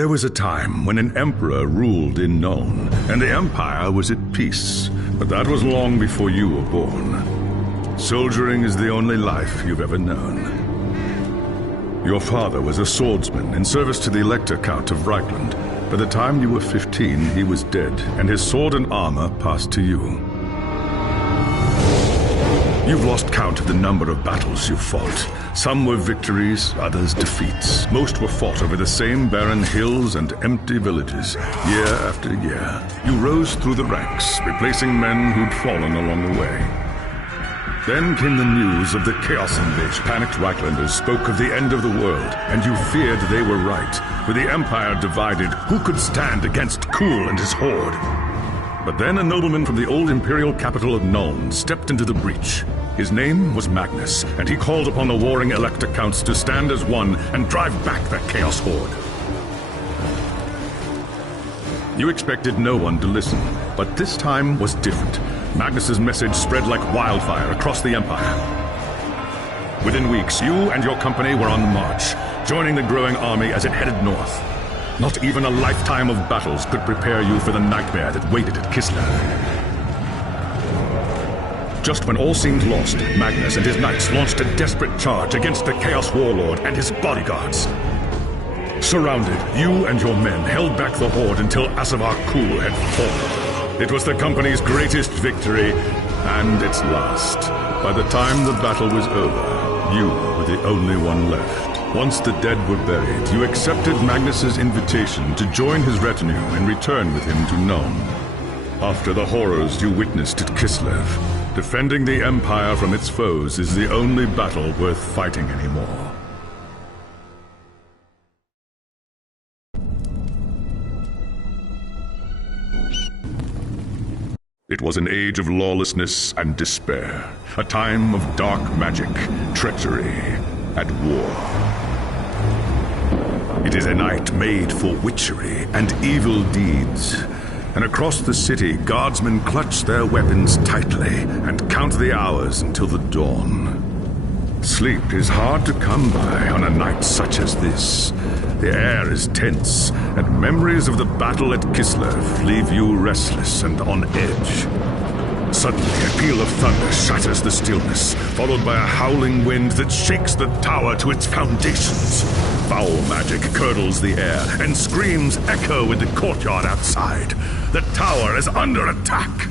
There was a time when an emperor ruled in Nuln, and the empire was at peace. But that was long before you were born. Soldiering is the only life you've ever known. Your father was a swordsman in service to the Elector Count of Reichland. By the time you were 15, he was dead, and his sword and armor passed to you. You've lost count of the number of battles you've fought. Some were victories, others defeats. Most were fought over the same barren hills and empty villages, year after year. You rose through the ranks, replacing men who'd fallen along the way. Then came the news of the Chaos invasion. Panicked Reichlanders spoke of the end of the world, and you feared they were right. With the Empire divided, who could stand against Kuhl and his horde? But then a nobleman from the old imperial capital of Nuln stepped into the breach. His name was Magnus, and he called upon the warring Elector Counts to stand as one and drive back that Chaos horde. You expected no one to listen, but this time was different. Magnus's message spread like wildfire across the Empire. Within weeks, you and your company were on the march, joining the growing army as it headed north. Not even a lifetime of battles could prepare you for the nightmare that waited at Kislev. Just when all seemed lost, Magnus and his knights launched a desperate charge against the Chaos Warlord and his bodyguards. Surrounded, you and your men held back the horde until Asavar Kuhl had fallen. It was the company's greatest victory, and its last. By the time the battle was over, you were the only one left. Once the dead were buried, you accepted Magnus's invitation to join his retinue and return with him to Nuln. After the horrors you witnessed at Kislev, defending the Empire from its foes is the only battle worth fighting anymore. It was an age of lawlessness and despair, a time of dark magic, treachery, and war. It is a night made for witchery and evil deeds. And across the city, guardsmen clutch their weapons tightly and count the hours until the dawn. Sleep is hard to come by on a night such as this. The air is tense, and memories of the battle at Kislev leave you restless and on edge. Suddenly, a peal of thunder shatters the stillness, followed by a howling wind that shakes the tower to its foundations. Foul magic curdles the air, and screams echo in the courtyard outside. The tower is under attack!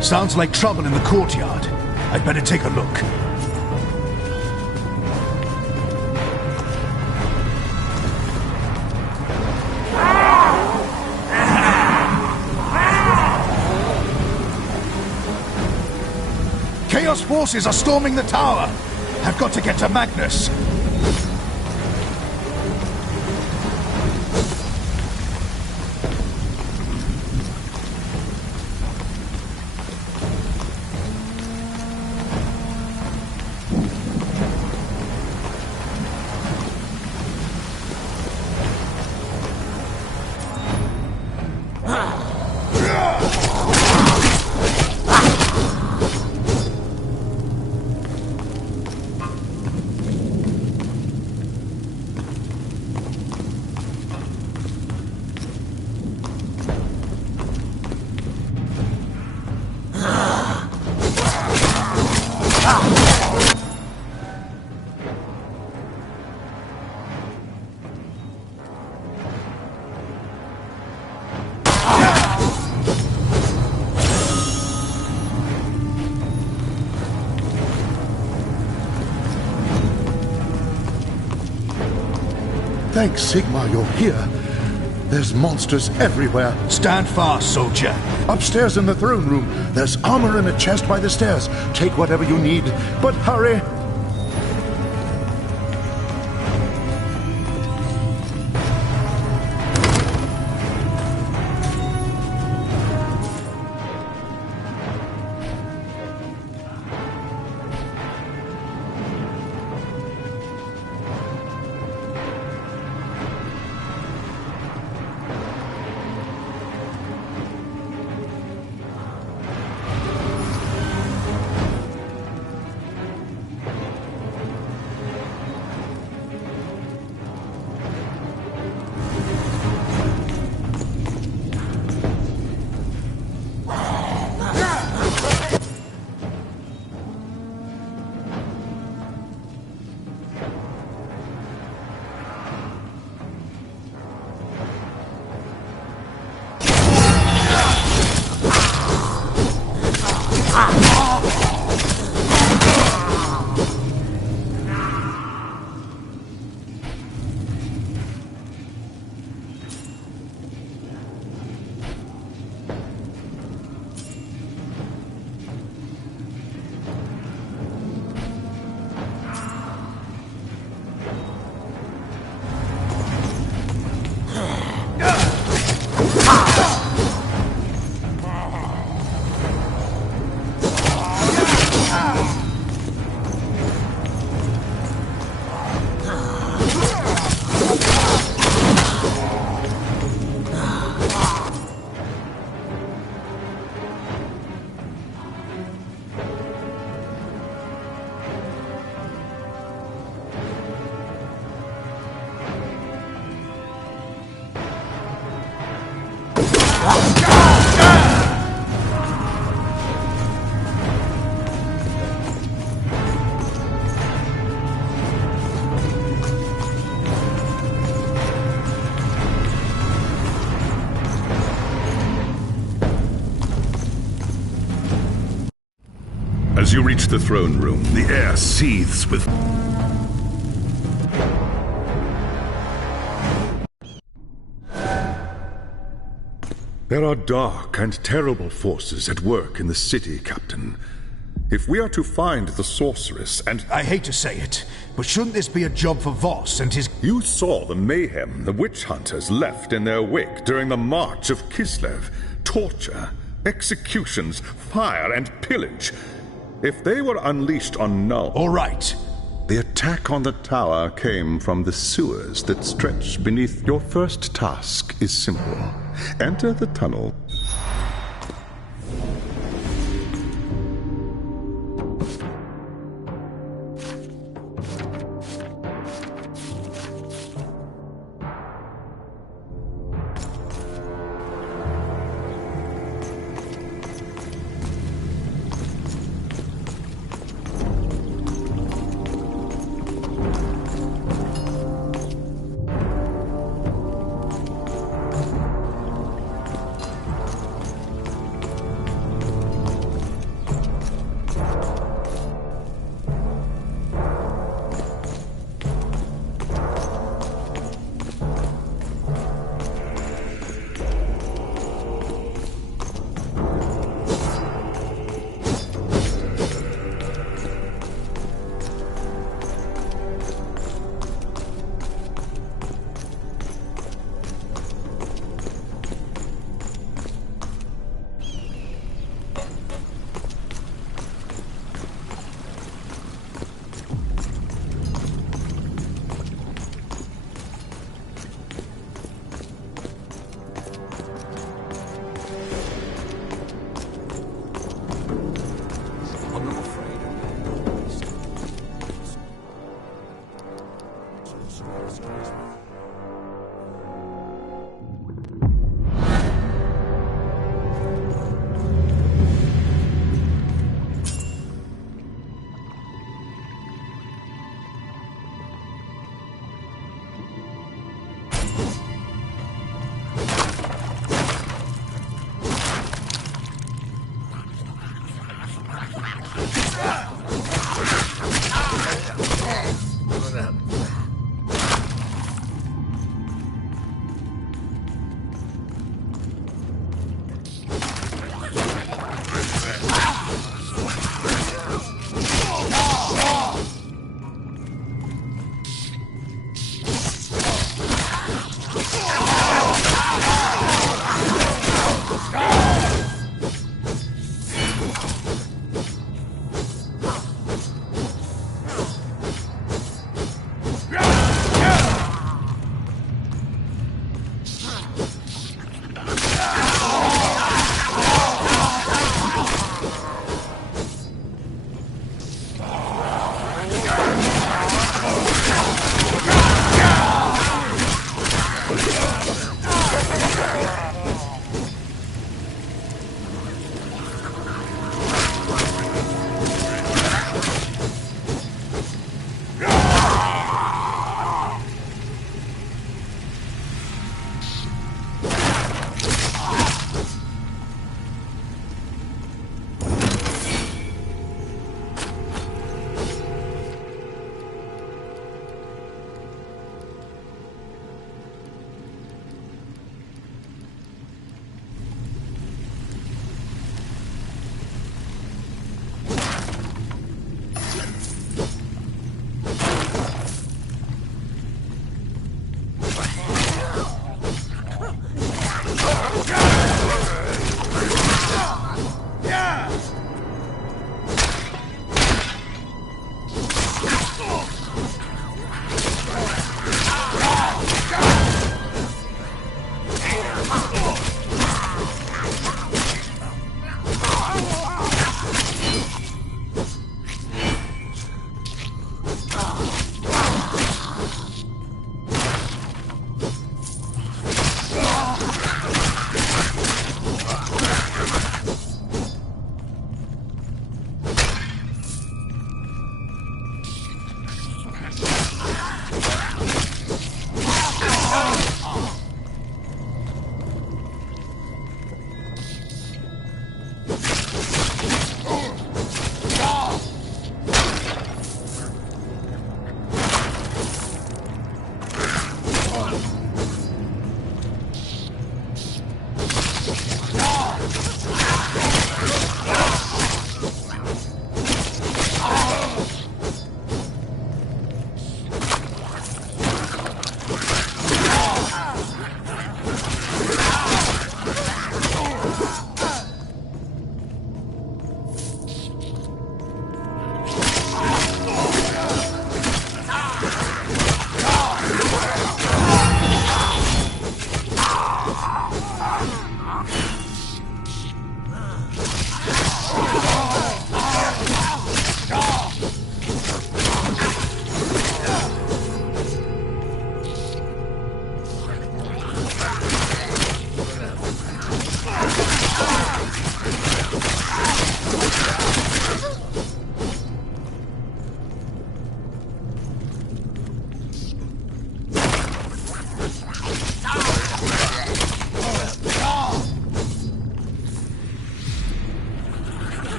Sounds like trouble in the courtyard. I'd better take a look. Chaos forces are storming the tower! I've got to get to Magnus! Thanks, Sigmar, you're here. There's monsters everywhere. Stand fast, soldier. Upstairs in the throne room, there's armor in a chest by the stairs. Take whatever you need, but hurry! As you reach the throne room, the air seethes with... There are dark and terrible forces at work in the city, Captain. If we are to find the sorceress and... I hate to say it, but shouldn't this be a job for Voss and his... You saw the mayhem the witch hunters left in their wake during the March of Kislev. Torture, executions, fire, and pillage. If they were unleashed on Null... All right. The attack on the tower came from the sewers that stretch beneath. Your first task is simple. Enter the tunnel.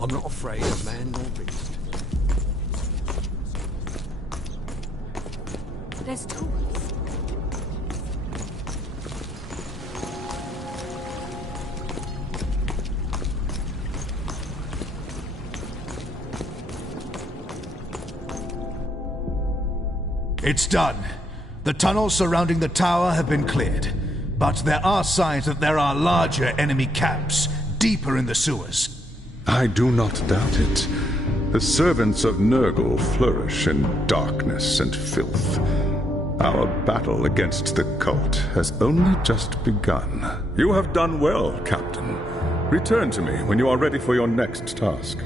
I'm not afraid of man nor beast. There's tools. It's done. The tunnels surrounding the tower have been cleared. But there are signs that there are larger enemy camps deeper in the sewers. I do not doubt it. The servants of Nurgle flourish in darkness and filth. Our battle against the cult has only just begun. You have done well, Captain. Return to me when you are ready for your next task.